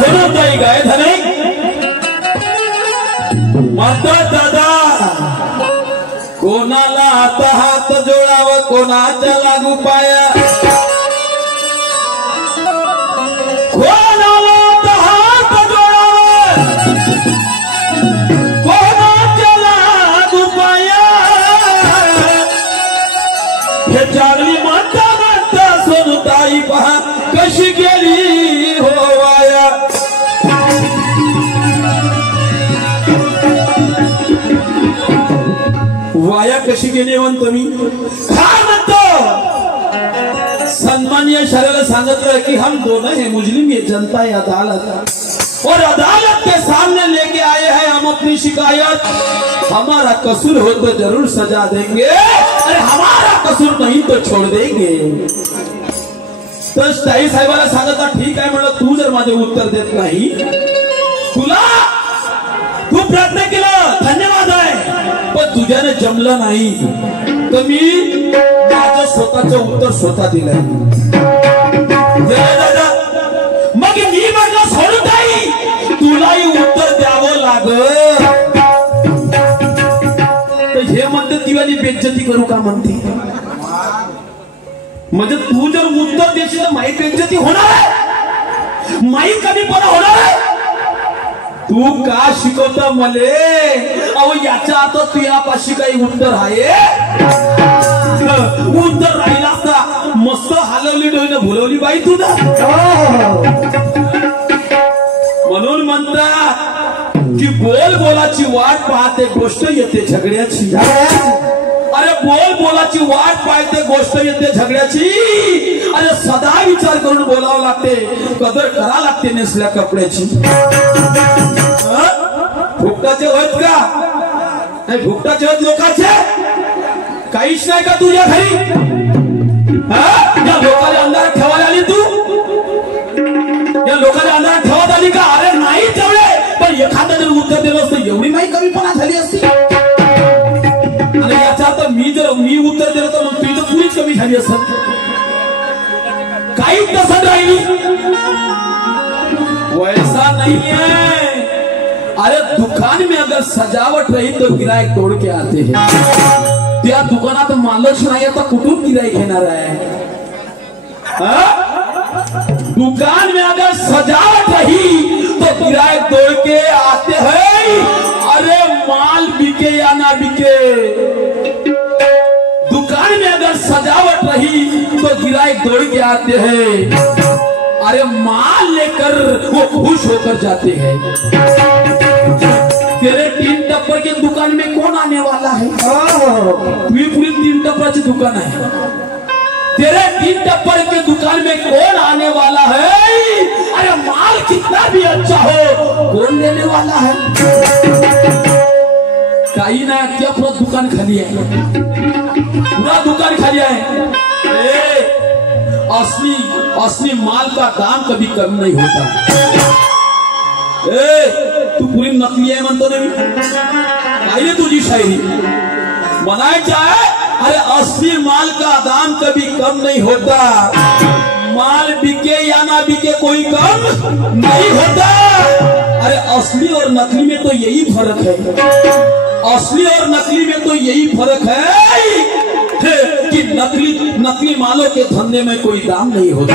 सोनताई गाय धने माता दादा कोणाला आता हात जोडावं कोणाच्या लागू पाया कोणाला आता हात जोडावं कोणाच्या लागू पाया हे चांगली म्हणता म्हणता सोनताई पहा कशी गेली हो वाया वाया कशी गेली म्हणतो मी काय म्हणतो सन्माननीय शरीर सांगितलं कि हम दोनों हैं मुजरिम ये जनता है अदालत और अदालत के सामने लेके आए हैं हम अपनी शिकायत हमारा कसूर हो तो जरूर सजा देंगे अरे हमारा कसूर नहीं तो छोड़ देंगे तो ताई साहेबाला सांगितलं ठीक आहे म्हणलं तू जर माझे उत्तर देत नाही तुला तू प्रयत्न केला धन्यवाद आहे पण तुझ्याने जमलं नाही तर मी माझं स्वतःचं उत्तर स्वतः दिलंय मग मी म्हटलं सोनताई तुलाही उत्तर द्यावं लागल तर हे म्हणते तिवाली बेइज्जती करू का म्हणते म्हणजे तू जर उत्तर देशील तर माई बेइज्जती होणार आहे माई कमीपणा होणार आहे तू का शिकवता मले अहो याच्या आता तुझ्यापाशी काही उत्तर आहे उत्तर राहिला असता मस्त हलवली डोईनं भुलवली बाई तू ना म्हणून म्हणता की बोल बोलाची वाट पाहते गोष्ट येते झगड्याची अरे बोल बोलाची वाट पाहते गोष्ट येते झगड्याची अरे सदा विचार करून बोलावं लागते कदर करा लागते नेसल्या कपड्याची फुकटाचे होत का नाही फुकटाचे होत लोकांचे काहीच नाही का तुझ्या घरी या लोकांना अंधारात ठेवायला आली तू या लोकांना अंधारात ठेवत आली का अरे नाही तेवढे पण एखादं जर उत्तर दिलं असतं एवढी माही कमीपणा झाली असती आणि याचा अर्थ मी उत्तर दिलं तर मग तुझी तर पुरीच कमी झाली असत काहीच तसं राहिली वैसा नहीं है अरे दुकान में अगर सजावट रही तो गिराईक तोड़ के आते हैं त्या दुकानात मालच नाही आता कुठून गिराईक घेणार आहे दुकान में अगर सजावट रही तो गिराईक तोड़ के आते हैं अरे माल बिके या ना बिके दुकान में अगर सजावट रही तो गिराईक दौड़ के आते हैं अरे माल लेकर वो खुश होकर जाते हैं तेरे 3 टप्पर के दुकान में कौन आने वाला है पूरी 3 टप्पर की दुकान है तेरे 3 टप्पर के दुकान में कौन आने वाला है अरे माल कितना भी अच्छा हो कौन लेने वाला है काही नाही त्या पूरा दुकान खाली आहे पूरा दुकान खाली आहे असली माल का दाम कभी कम नहीं होता तू पूरी नकली आहे म्हणतो ना मी पाहिजे तुझी शायरी म्हणायची आहे अरे असली माल का दाम कभी कम नहीं होता माल बिके या ना बिके कोई कम नहीं होता अरे असली और नकली में तो यही फर्क है असली और नकली में तो यही फर्क है कि नकली मालों के धंधे में कोई दाम नहीं होता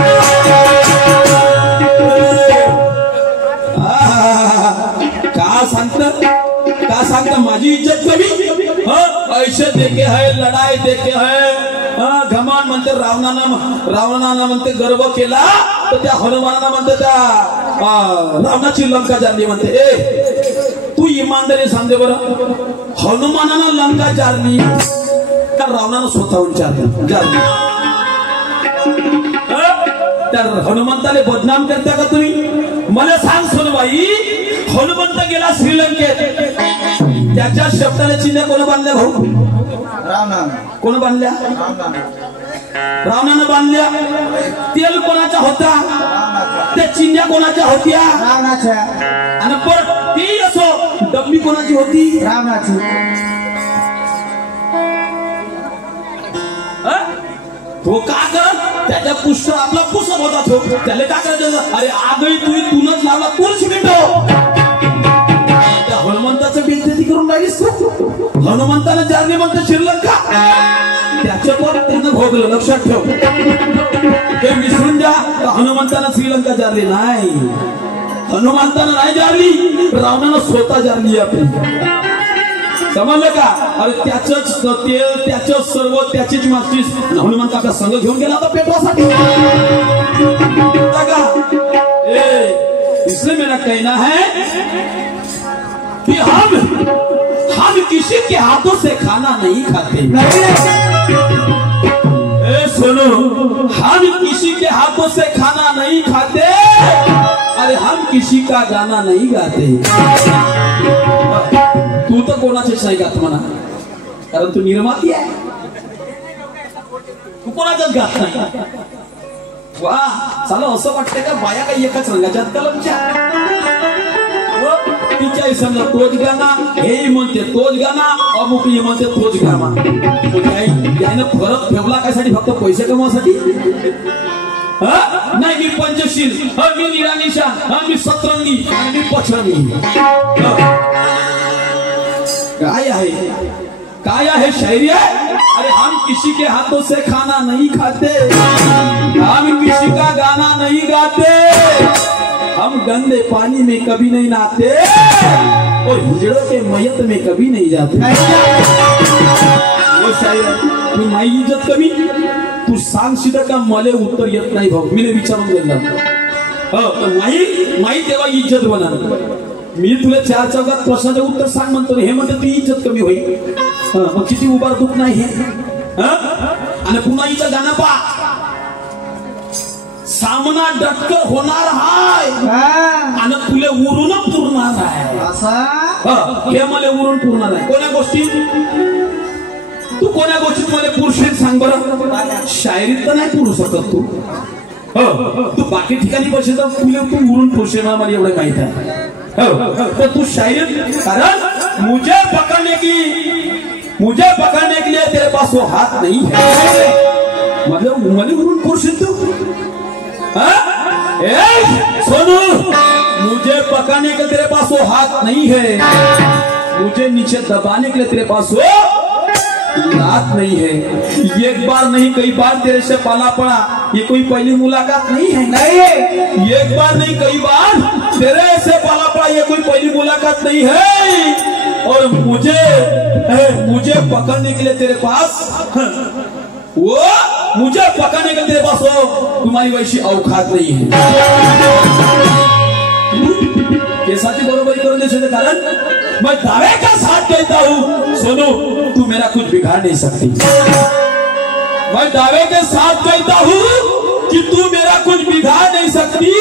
का सांगता माझी इज्जत कमी ऐसे देखे है लढाई देखे है घमान म्हणते रावणानं म्हणते गर्व केला तर त्या हनुमानानं म्हणते त्या रावणाची लंका जारली म्हणते तू इमानदारी सांगते बरं हनुमानानं लंका जारली तर रावणानं स्वतःहून जारली तर हनुमंताने बदनाम करता का तुम्ही मला सांग सोनबाई हनुमंत गेला श्रीलंकेत त्याच्या शब्दाने चिन्ह कोण बांधल्या भाऊ कोण बांधल्या रावणानं बांधल्या तेल कोणाचा होता त्या चिन्ह्या कोणाच्या होत्या आणि परत ती असो डब्बी कोणाची होती रावणाची तो का कर त्याच्या पुष्ट आपला पुस्तक होता तो त्याला का करायचं अरे आगही तूच लावला तू हनुमंताने जारली म्हणते श्रीलंका, त्याच्यावर त्यानं भोगलं. लक्षात ठेव, ते विसरून जा. हनुमंतानं श्रीलंका जारली नाही, हनुमंतानं नाही जारली, रावणानं स्वतः जारली आपली. समजलं का? अरे त्याचंच तेल, त्याचंच सर्व, त्याचीच मास्तीस हनुमंत आपला संघ घेऊन गेला होता पेटवासाठी. इसलिए मेरा कहना है कि हम किसी के हाथों से खाना नहीं खाते. सुनो, हम किसी के हाथों से खाना नहीं खाते, अरे हम किसी का गाना नहीं गाते. तू तर कोणाचेच नाही गात म्हणा, कारण तू निर्माती आहे. तू कोणाचाच गात नाही. वा, चला असं वाटतंय का बाया काही एकाच रंगाच्या कलमच्या? तिच्या समजा तोच गाणा, हे म्हणते तोच गाणा, अमुक म्हणते तोच गाणा. यानं फरक ठेवला कायसाठी? फक्त पैसे कमवासाठी? नाही, मी पंचशील, मी निरानिशान, मी सतरंगी, मी पचरंगी. काय आहे, काय आहे? शायरी आहे. अरे हम किसी के हाथों से खाना नहीं खाते, हम किसी का गाना नहीं गाते, हम गंदे पानी में कभी नहीं नहाते और हिजड़ों के मयत में कभी नहीं जाते. वो शायर आहे. तू माई इज्जत कमी, तू सांग सीधा का मले उत्तर येत नाही भाऊ, मी विचारून दिलं. माई तेव्हा इज्जत बनणार. मी तुला चार चौकात प्रश्नाचं उत्तर सांग म्हणतो, हे म्हणते ती इज्जत कमी होईल. मग किती उभार दुख नाही हे. आणि पुन्हा हिचं गाणं पा, सामना डटकर होणार हाय आणि तुले उरून पुरणार आहे. हे मला उरून पुरणार आहे. कोण्या गोष्टी? तू कोण्या गोष्टीत मला पुरुषेत सांग बरं. शायरीत तर नाही पुरू शकत तू. तू बाकी ठिकाणी बसेल तर तुले तू उरून पुरुषे मला एवढं माहित आहे. तो तू शायरी, कारण मुझे पकड़ने के लिए तेरे पास वो हाथ नहीं है. मतलब मनी उरून पुरुष तू. सोनू, मुझे पकड़ने के लिए तेरे पास वो हाथ नहीं है, मुझे नीचे दबाने के लिए तेरे पास वो लात नहीं है. एक बार नहीं कई बार तेरे से पाला पड़ा, ये कोई पहली मुलाकात नहीं है. नहीं, एक बार नहीं कई बार तेरे से पाला पड़ा, ये कोई पहली मुलाकात नहीं है. और मुझे पकड़ने के लिए तेरे पास मुझे पकड़ने के लिए तेरे पास वो तुम्हारी वैसी औकात नहीं है. केसाची बरोबरी करून देते, कारण मैं दावे का साथ कहता हूँ. सोनू, तू मेरा कुछ बिगाड़ नहीं सकती. मैं दावे के साथ कहता हूँ कि तू मेरा कुछ बिगाड़ नहीं सकती.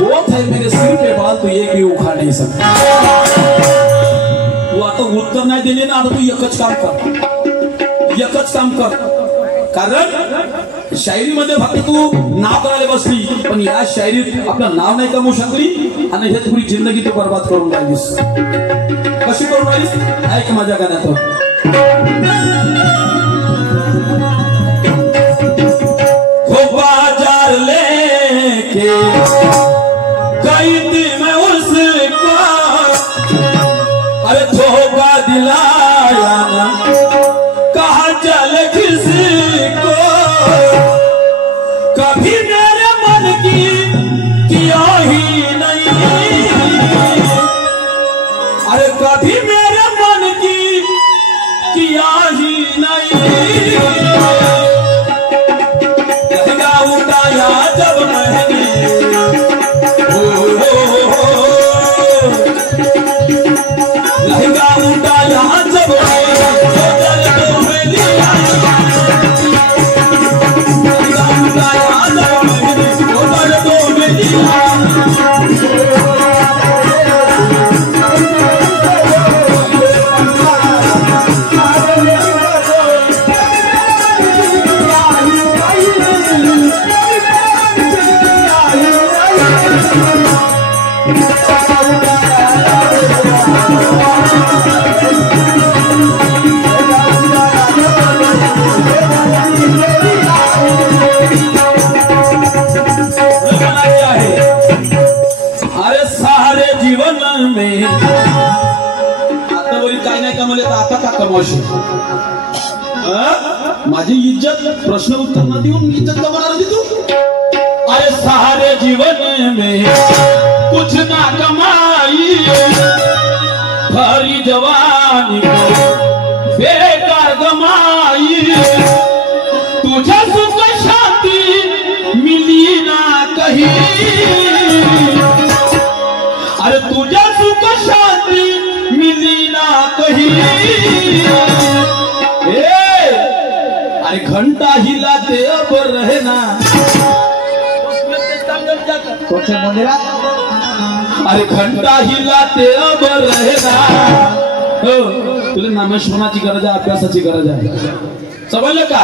बहुत है मेरे सिर पे बाल, तू एक भी उखाड़ नहीं सकती. तू आता उत्तर नाही देणे ना, आता तू एकच काम कर, कारण शायरीमध्ये फक्त तू नाव करायला बसली, पण या शायरीत आपलं नाव नाही कमवू शकली आणि हे तुझी जिंदगी तू बर्बाद करून राहिलीस. कशी करून राहिलीस? ऐक माझ्या गाण्यात. हो बाजार लेके गई थी मैं उसको, अरे धोखा दिलाया ना, कहा चल किसको, कभी मेरे मन की किया ही नहीं, अरे कभी मेरे मन की किया ही नहीं. लहंगा उठाया जब मैंने, लहंगा उठाया जब नाही कमवले तर आता का कमवशील? माझी इज्जत प्रश्न उत्तर न देऊन इज्जत कमवणार होती तू? अरे सारे जीवन में कुछ ना कमाई, भरी जवानी बेकार गमाई, तुझे सुख शांति मिली ना कहीं, अरे तुझे सुख शांति मिली ना कहीं। अरे घंटा हिलाते अब रहना अरे घंटा हिलाते अब रहना। तुला नामस्मरणाची गरज आहे, अभ्यासाची गरज आहे, समजलं का?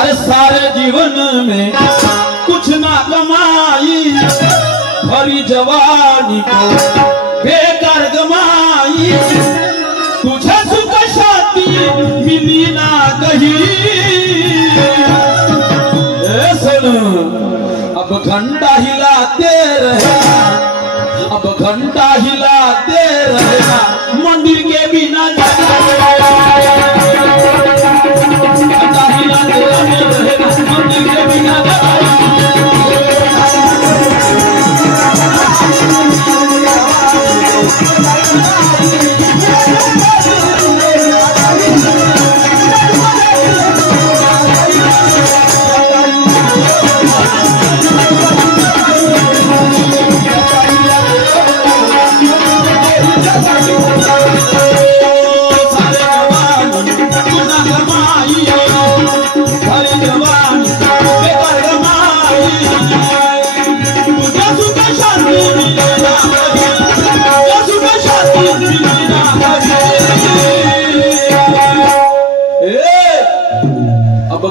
अरे सारे जीवन में कुछ ना कमाई, भरी जवानी को बेकार गमाई, तुझे सुख शांति मिली ना कहीं। अब घंटा हिलाते रहना, अब घंटा हिलाते रहना, मंदिर के बिना घंटा हिलाते रहना, मंदिर के बिना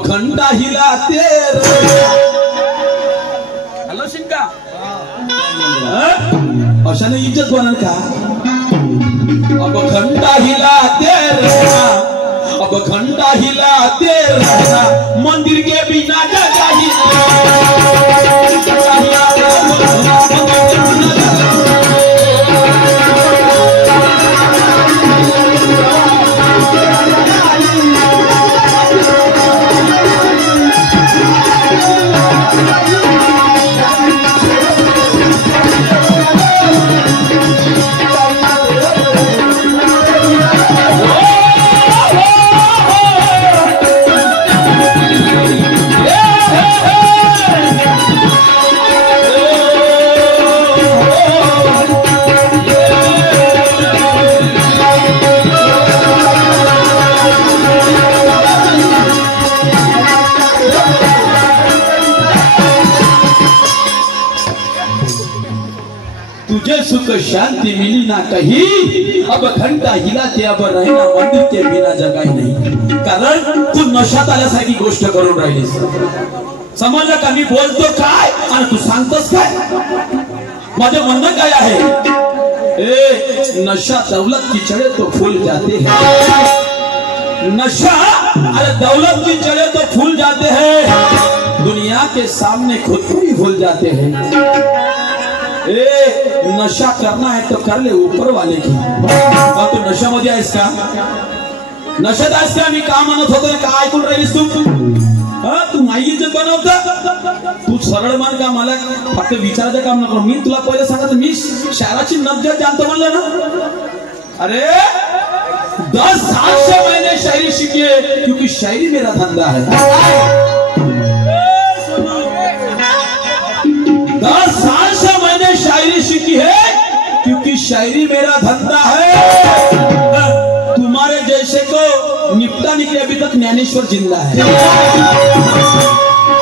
घंटा हिलाते हॅलो शिंका अशाने इज्जत होणार का? अब घंटा हिलाते रहना, अब घंटा हिलाते रहना, मंदिर के बिना जगह ही तुझे सुख शांति मिली ना कहीं, अब घंटा हिलाते अब रहना, मंदिर के बिना जगह नहीं। कारण तू नशात आल्यासारखी गोष्ट करून राहिलीस, समजलं का? मी बोलतो काय आणि तू सांगतोस काय? माझं म्हणणं काय आहे? ए नशा दौलत की चढ़े तो फूल जाते हैं, नशा अरे दौलत की चढ़े तो फूल जाते हैं, दुनिया के सामने खुद को ही भूल जाते हैं। नशा करना है तो कर ले ऊपर वाले की। तू नशामध्ये आहेस का? नशेत आहेस का? मी का म्हणत होतो का ऐकून राहिलीस तू? तू नाही इज्जत बनवता, तू सरळ मान का? मला फक्त विचारायचं काम नको। मी तुला पहिले सांगत मी शहराची नब्जत जानतो म्हणलं ना। अरे 10 साल से मैंने शायरी सीखी है, क्योंकि शायरी मेरा धंधा है। 10 साल से मैंने शायरी सीखी है, क्योंकि शायरी मेरा धंधा है। तुम्हारे जैसे को निपटाने के लिए अभी तक ज्ञानेश्वर जिंदा है।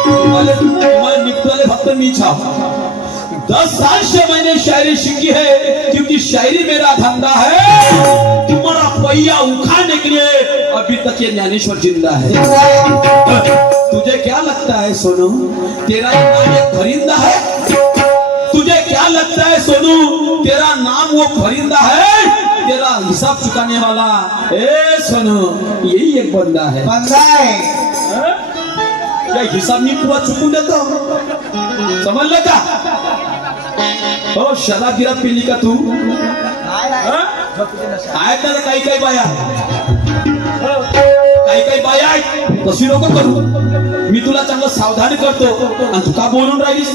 तुम्हारे निपटाने भक्त मी छाप। 10 साल से मैंने शायरी सीखी है, क्योंकि शायरी मेरा धंधा है। तुम्हारा पहिया उखाड़ने के लिए अभी तक ये ज्ञानेश्वर जिंदा है। तुझे क्या लगता है सोनू, तेरा नाम एक फरिंदा है? तुझे क्या लगता है सोनू, तेरा नाम वो फरिंदा है, तेरा हिसाब चुकाने वाला? ए सोनू, यही एक बंदा है। बंदा है क्या हिसाब नहीं पूरा चुकून देता? समझ लगा? ओ शराब गिरा पीली का तू आहेत ना काही काही बाया, काही बाया आहेत तशी नको करू. मी तुला चांगलं सावधान करतो आणि तू का बोलून राहिलीस?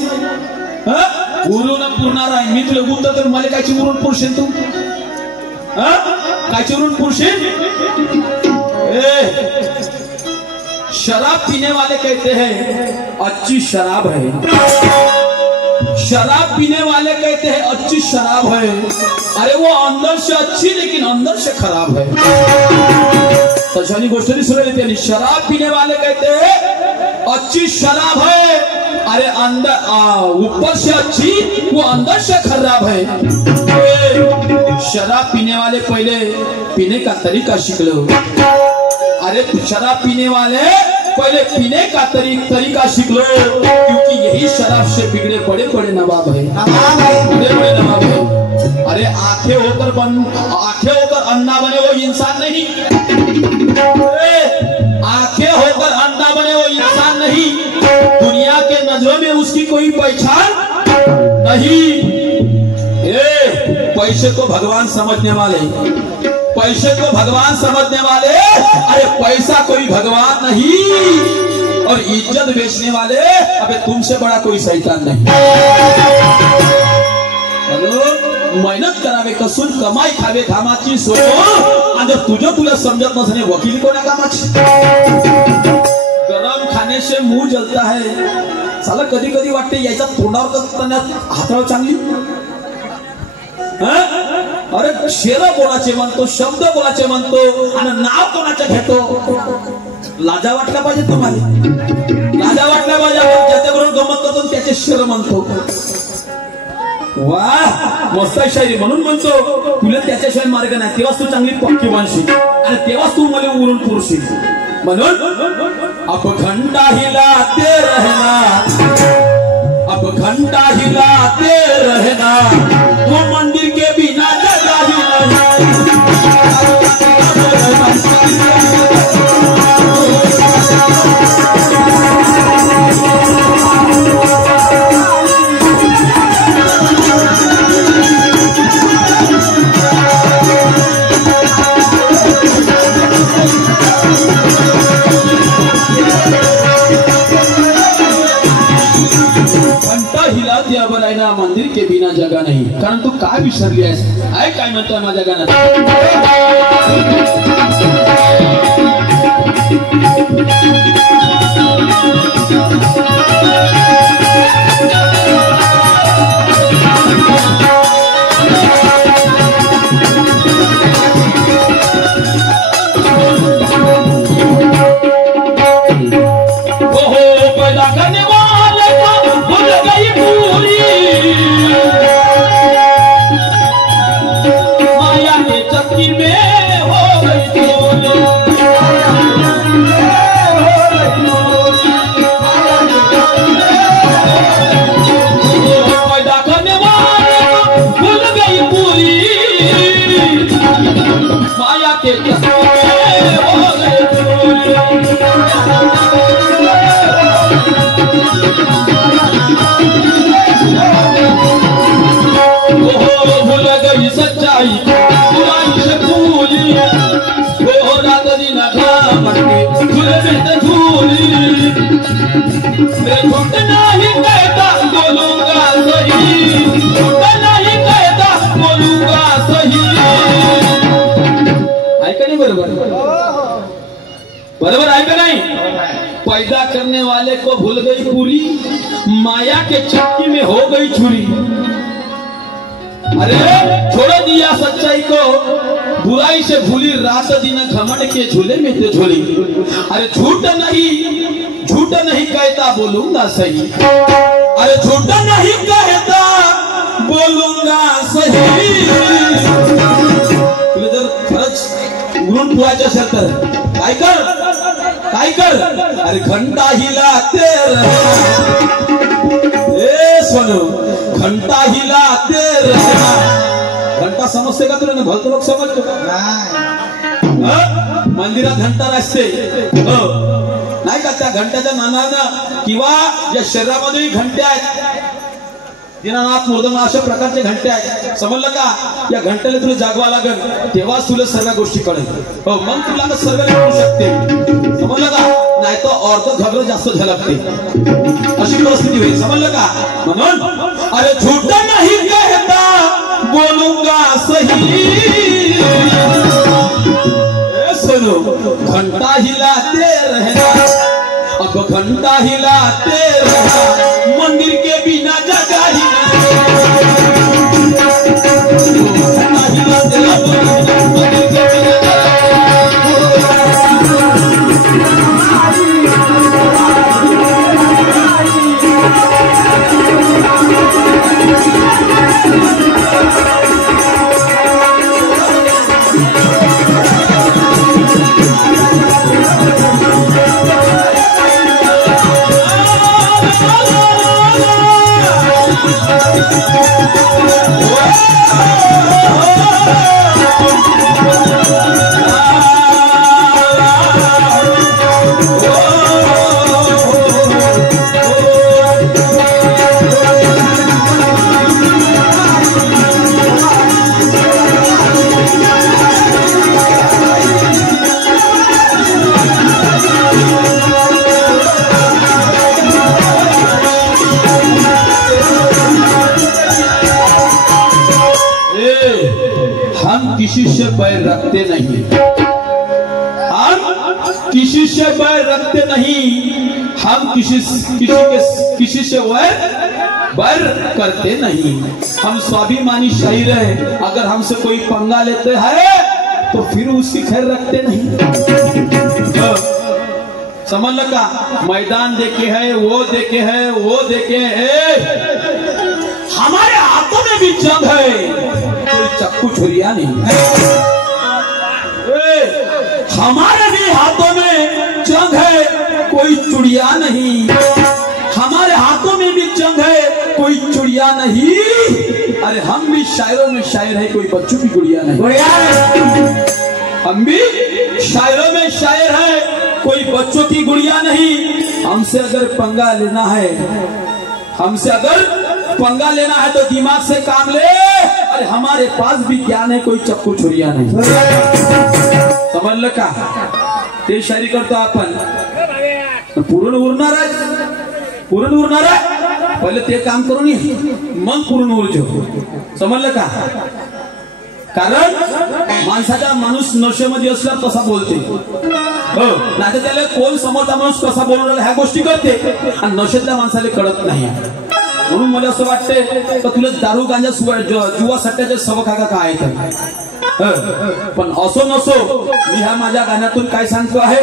बोलून पुरणार आहे मी तुला बोलतो तर मला कायची उरून पुरशील तू? कायची उरून पुरशील? शराब पीने वाले कहते हैं अच्छी शराब है, शराब पीने वाले कहते हैं अच्छी शराब है. अरे वो अंदर से अच्छी लेकिन अंदर से खराब है. तशानी गोष्ट नहीं सुन लेते. शराब पीने वाले कहते हैं अच्छी शराब है, अरे अंदर ऊपर से अच्छी वो अंदर से खराब है. शराब पीने वाले पहले पीने का तरीका सीख लो. अरे शराब पीने वाले पहले पीने का तरीका सीख लो, क्योंकि यही शराब से बिगड़े बड़े बड़े नवाब है, बड़े बड़े नवाब है. अरे आंखें होकर अन्ना बने वो इंसान नहीं, आंखें होकर अन्ना बने वो इंसान नहीं. दुनिया के नजरों में उसकी कोई पहचान नहीं. पैसे को भगवान समझने वाले, पैसे को भगवान समझने वाले, अरे पैसा कोई भगवान नहीं. और इज्जत बेचने वाले, अबे तुमसे बड़ा कोई शैतान नहीं. मेहनत करावे कसून कमाई खावे कामाची सोडो, आणि तुझं तुला समजत नसणे वकील कोणा कामाची. गरम खाने से मुंह जलता है. साला कधी कधी वाटते याच्या तोंडावर हातावर चांगली. अरे शेर कोणाचे म्हणतो, शब्द कोणाचे म्हणतो आणि नाव कोणाचे घेतो. लाजा वाटला पाहिजे तुम्हाला, लाजा वाटला पाहिजे. आपण ज्याच्याबरोबर गमत करतो त्याचे शेर म्हणतो. वाह मस्त शायरी. म्हणून म्हणतो तुला त्याच्याशिवाय मार्ग नाही. तेव्हाच तू चांगली पक्की बनशील आणि तेव्हाच तू मला उरून पुरशील. म्हणून अब घंटा हिलाते रहना, अब घंटा हिलाते रहना, वो मंदिर के बिना जगह ही नहीं. मंदिर के बिना जगह नहीं. कारण तू काय विसरली आहेस? आहे काय म्हणतोय माझ्या गाण्यात? बराबर है कि नहीं? पैदा करने वाले को भूल गई पूरी, माया के चक्की में हो गई चूरी. अरे छोड़ दिया सच्चाई को, बुराई से भूली रात दिन घमंड के झूले में तो झूली. अरे झूठ नहीं कहता बोलूंगा सही, अरे झूठ नहीं कहता बोलूंगा सही. तुला जर खरंच उरून पुरायचं असेल तर काय कर, अरे घंटा हिलाते रहना. सोनू घंटा हिलाते रहना. घंटा समजते का तुला? भलत लोक समजतो मंदिरात घंटा असते नाही का? त्या घंट्याच्या नानानं किंवा ज्या शरीरामध्ये घंट्या आहेत दिनानाथ मुर्दंग अशा प्रकारचे घंटे आहेत, समजलं का? या घंट्याला तुला जागवा लागेल, तेव्हाच तुला सर्व गोष्टी कळेल. हो, मग तुला सर्व कळू शकते, समजलं का? नाही तर अर्ध झगडं जास्त झलकते, अशी परिस्थिती होईल, समजलं का? म्हणून अरे झूठ नाही कहता बोलूंगा सही, सुनो घंटा हिलाते रहना, अब घंटा हिलाते रहना, मंदिर के बिना जगह ही किसी से बैर रखते नहीं, हम किसी से बैर रखते नहीं, हम किसी से बैर करते नहीं, हम स्वाभिमानी शायर है, अगर हमसे कोई पंगा लेते हैं तो फिर उसकी खैर रखते नहीं. समझ लगा? मैदान देखे है, वो देखे है, वो देखे है, हमारे हाथों में भी जंग है, कोई चक्कू छुरिया नहीं है. हमारे भी हाथों में जंग है, कोई चुड़िया नहीं, हमारे हाथों में भी जंग है, कोई चुड़िया नहीं. अरे हम भी शायरों में शायर है, कोई बच्चों की गुड़िया नहीं. हम भी शायरों में शायर है, कोई बच्चों की गुड़िया नहीं. हमसे अगर पंगा लेना है, हमसे अगर पंगा लेना है तो दिमाग से काम ले. अरे हमारे पास भी ज्ञान है, कोई चक्कू छुरिया नहीं. समजलं का? ते शायरी करतो आपण, पुरण उरणार आहे, पुरण उरणार आहे, पहिले ते काम करून ये, मग पुरण उरजो. समजलं का? कारण माणसाचा माणूस नशेमध्ये असला तसा बोलते, हो, नाही तर त्याला कोण समोरचा माणूस कसा बोलून राहिला ह्या गोष्टी करते, आणि नशेतल्या माणसाला कळत नाही. म्हणून मला असं वाटते तर तुला दारू गांजा जुवा सट्ट्याचे सबक आहे का काय तर, पण असो नसो मी ह्या माझ्या गाण्यातून काय सांगतो आहे,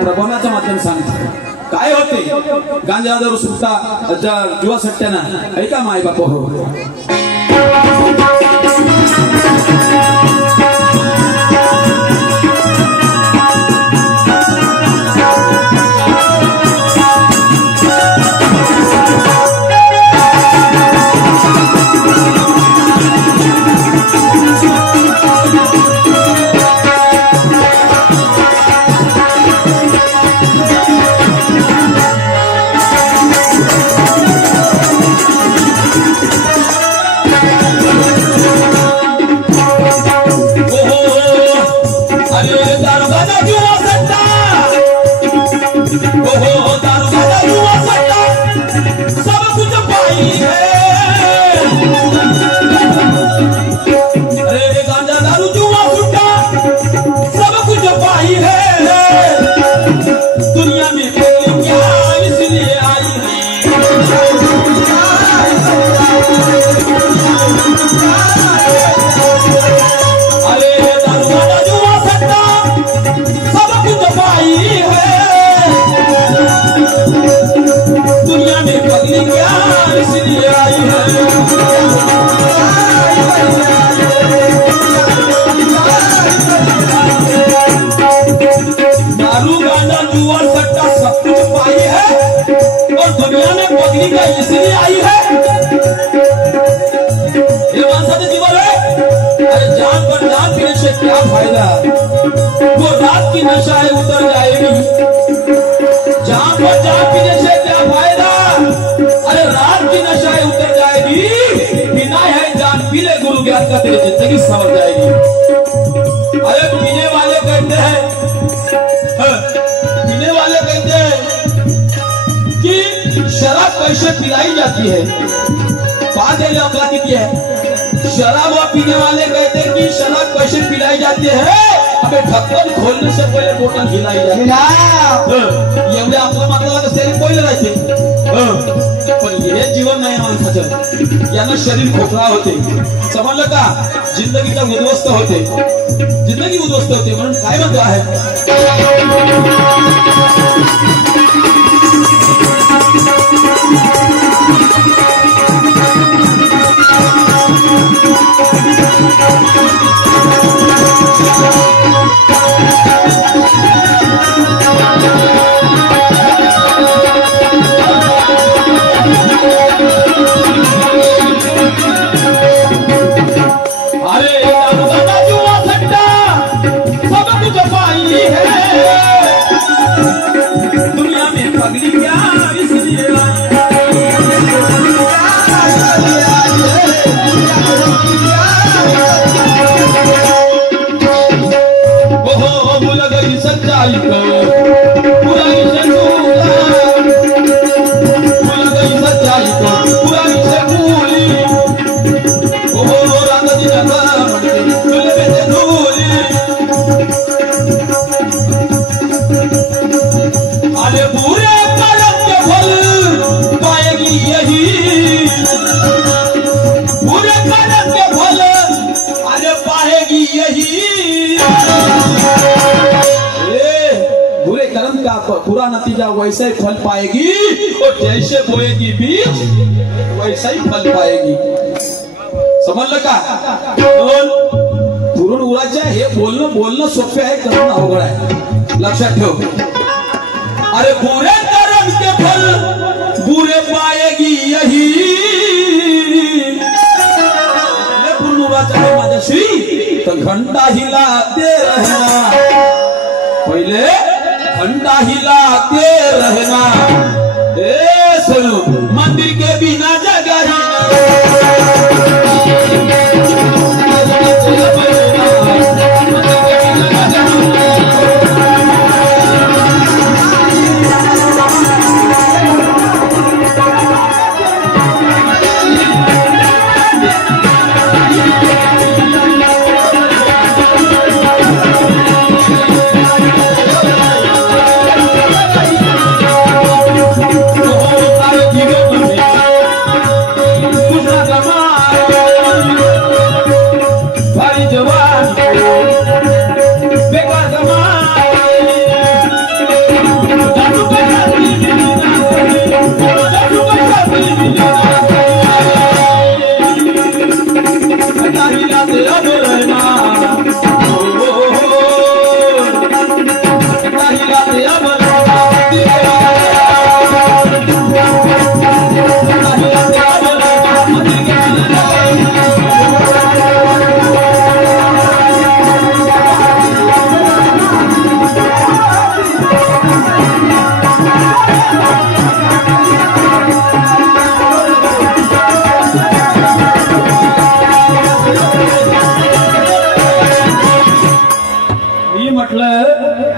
प्रबोधनाच्या माध्यम सांगतो. काय होते गांजा दारू सुट्टा जुवा सट्ट्याना ऐका माय बाप हो. इसलिए आई है, ये मानसाचे जीवन है. अरे जान पर जान पीने से क्या फायदा, वो रात की नशा है उतर जाएगी. जान पर जान पीने से क्या फायदा, अरे रात की नशा है उतर जाएगी. पी ले गुरु ज्ञान का, तेरी जिंदगी संवर जाएगी। अरे पीने वाले कहते हैं, पीने वाले कहते हैं कि शराब कैसे पिलाई जाती है। बात है अपराधी की है। शराब और पीने वाले कहते हैं कि शराब कैसे पिलाई जाती है, हमें ढक्कन खोलने से पहले बोतल हिलाई जाती है। ये आपला मतलब शरीर पहिले राहते, पण हे जीवन नाही माणसाचं, यानं शरीर खोकला होते, समजलं का? जिंदगीचा उद्ध्वस्त होते, जिंदगी उद्ध्वस्त होते। म्हणून काय म्हणतो आहे, पूरा नतीजा वैसा ही फल पाएगी, और जैसे बोएगी बीज वैसा ही फल पाएगी। समजलं का? पुरून उरायचं हे बोलणं सोपे आहे, करणं अवघड आहे, लक्षात ठेव। अरे बुरे कर्म के फल बुरे पाएगी यही, पुरून उरायचं आहे माझ्याशी तर घंटा हिलाते रहना, पहिले घंटा हिलाते रहना। ए सुनो, मंदिर के बिना जगह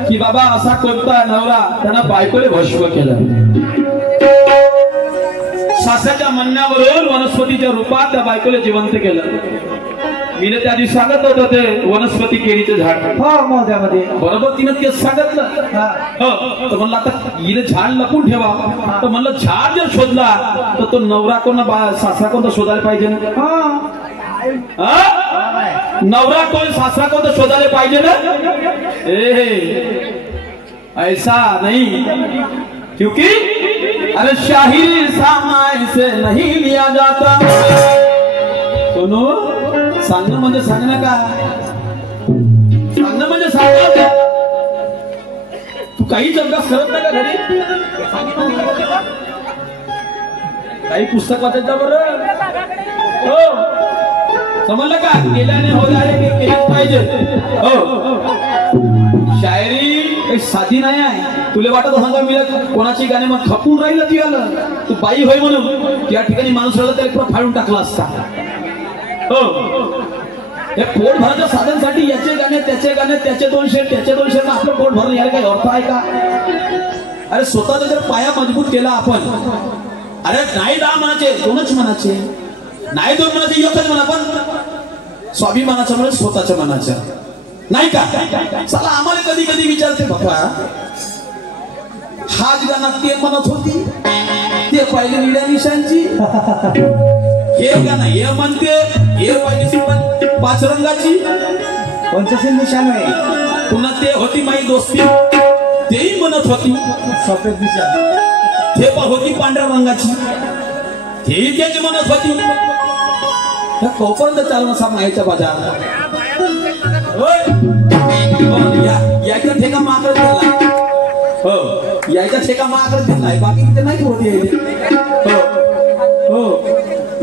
ही बाबा असा कोणता नवरा त्यांना बायकोले भस्म केलं, सासाच्या म्हणण्यावरून वनस्पतीच्या रूपात त्या बायकोले जिवंत केलं। मी त्या दिवशी सांगत होतो ते वनस्पती केळीचं झाड, मोहद्यामध्ये बरोबर तिनं ते सांगितलं। तर म्हणलं आता हिने झाड लपून ठेवा, तर म्हणलं झाड जर शोधला तर तो नवरा कोण सासरा कोणता शोधायला पाहिजे ना, नवरा कोण सासरा कोणता शोधायला पाहिजे ना। ऐसा नहीं, क्योंकि अरे शाही सामाय से नहीं लिया जाता। सुनो, सांगणं म्हणजे सांगणं का, सांगणं म्हणजे सांगणं। तू काही अभ्यास करत नाही का घरी? काही पुस्तक वाचायचं बरं, हो समजलं का? केल्याने हो जाणे केलेच पाहिजे। हो, शायरी साधी नाही आहे। तुला वाटत सांगा मी कोणाची गाणे मग खपून राहिलं ती आलं, तू बाई होय म्हणून त्या ठिकाणी माणूस राहिला त्याला फाडून टाकला असता। हो, हे पोट भरण्याच्या साधनसाठी याचे गाणे त्याचे 200 त्याचे 200 आपलं पोट भरून यायला काही अर्थ आहे का? अरे स्वतःचा जर पाया मजबूत केला आपण, अरे नाही 10 म्हणायचे 2च म्हणायचे, नाही 2 म्हणायचे 1च म्हणा, पण स्वाभिमानाच्या मुळे स्वतःच्या मनाच्या नाही का? चला आम्हाला कधी कधी विचारते बाबा हाच गाणं ते म्हणत होती ते पाहिले निळ्या निशांची, हे गाणं हे म्हणते हे पाहिजे 5 रंगाची पंचशील निशाण आहे, पुन्हा ते होती माई दोस्ती तेही म्हणत होती सफेद निशाण, ते पण होती पांढऱ्या रंगाची तेही त्याची म्हणत होती. कोपर्यंत चालू असा माईच्या बाजार यायचा ठेका माकडच दिला, हो यायचा ठेका माकडच दिलाय, बाकी तिथे नाही होती. हो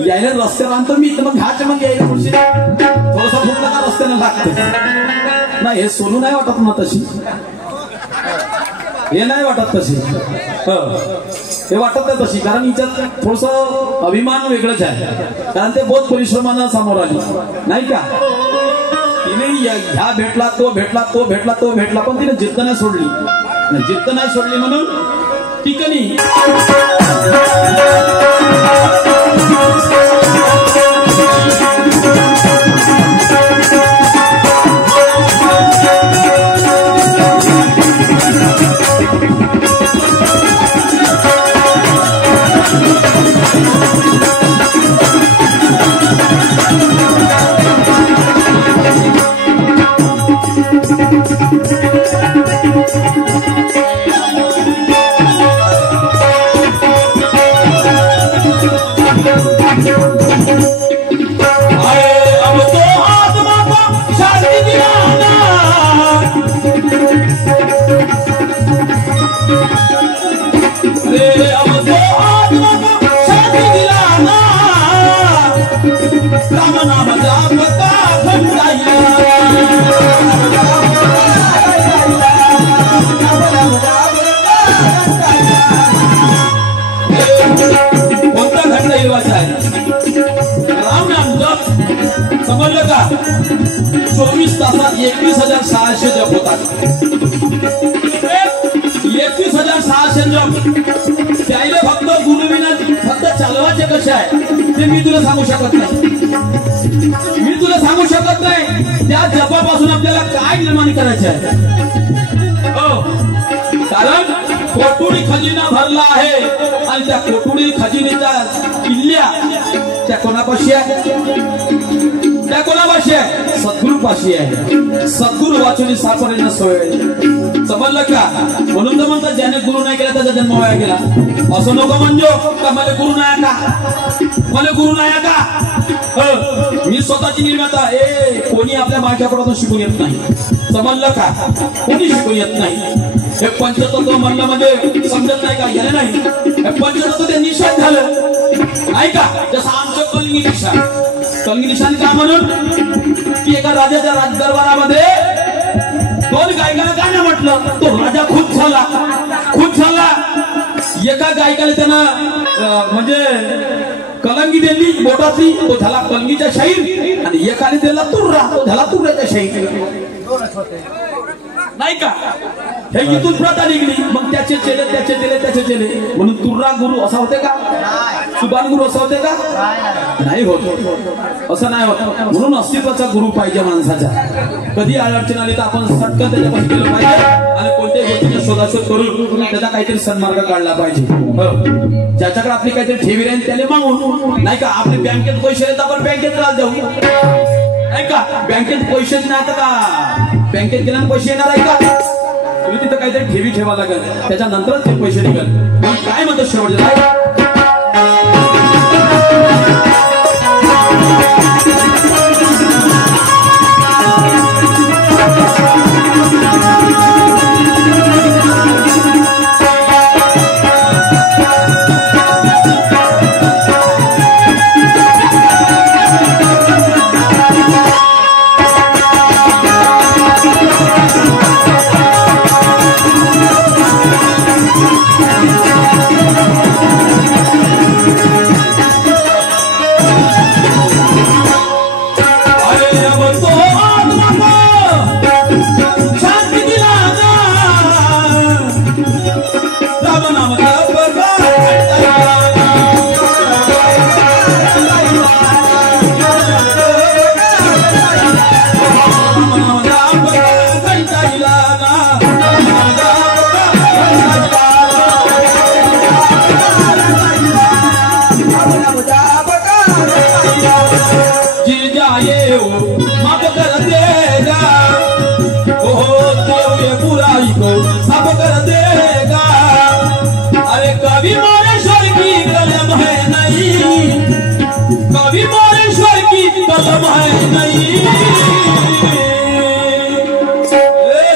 यायला रस्त्यावर आणतो मी, तर मग घाट मग यायला पुढची थोडासा फुटला का रस्त्यानं लागते. नाही हे सोनू नाही वाटत ना तशी, हे नाही वाटत तशी, हे वाटत नाही तशी, कारण हिच्यात थोडस अभिमान वेगळंच आहे, कारण ते बहुत परिश्रमानं समोर आली नाही का? तिने ह्या भेटला तो भेटला तो भेटला तो भेटला, पण तिने जिद्द नाही सोडली म्हणून ठिकाणी समजलं का? 24 तासात 21,600 जप होतात. 21,600 जप त्याला फक्त गुरुविना फक्त चालवायचे कसे आहे ते मी तुला सांगू शकत नाही. त्या जपापासून आपल्याला काय निर्माण करायचे आहे? हो, कारण कोटुडी खजिना भरला आहे आणि त्या कोटुडी खजिनेच्या किल्ल्या त्या कोणापाशी आहे? त्या कोणापाशी आहे? सद्गुरूपाशी आहे. सद्गुरू वाचून सापडणे सोय. समजलं का? म्हणून तर म्हणतात ज्याने गुरु नाही केला त्याचा जन्म वाया गेला. असं नको म्हणजे का मला गुरु नाही का? मी स्वतःची निर्माता. कोणी आपल्या माझ्याकडून शिकून येत नाही. समजलं का? कोणी शिकून येत नाही. हे पंचतत्व म्हणलं म्हणजे समजत नाही का? याने नाही. हे पंचतत्व ते निशाण झालं नाही का? जसं आमचं कलगी निशाण का म्हणून की एका राजाच्या राजदरबारामध्ये 2 गायकांना गाणं म्हटलं. तो राजा खुश झाला. एका गायकाला त्यानं म्हणजे कलंगी दिली बोटातली, तो झाला कलंगीच्या शाहीर, आणि एकाने दिला तुर्रा, तो झाला तुर्राच्या शाहीर नाही का? हे इथून प्रथा निघली. मग त्याचे चेले म्हणून तुर्रा गुरु असा होते का? सुभान गुरु असा होते का? नाही होत. असं नाही होत. म्हणून अस्तित्वाचा गुरु पाहिजे माणसाचा. कधी अडचण आली तर आपण सटकन त्याच्यापाशी गेलं पाहिजे आणि कोणत्याही गोष्टीचा शोधाशोध करून त्याचा काहीतरी सन्मार्ग काढला पाहिजे. ज्याच्याकडे आपली काहीतरी ठेवी राहील त्याला मागून नाही का? आपले बँकेत पैसे आहेत आपण बँकेत राहत जाऊ नाही का? बँकेत पैसे नाही का? बँकेत गेल्याने पैसे येणार आहे का? तुम्ही तिथं काहीतरी ठेवी ठेवा लागेल, त्याच्यानंतरच ते पैसे निघेल. काय म्हणतो शेवटचे? माफ कर देगा, होते हुए बुराई को सब कर देगा। अरे कभी मोरेश्वर की कलम है नहीं, कभी मोरेश्वर की कलम है नहीं।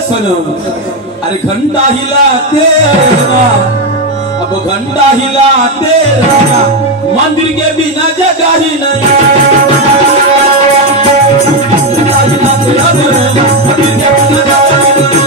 सनम अरे घंटा हिलाते रहना, अब घंटा हिलाते रहना, मंदिर के बिना जगह ही नहीं। घंटा हिलाते रहना, मंदिर के बिना जगह ही नहीं।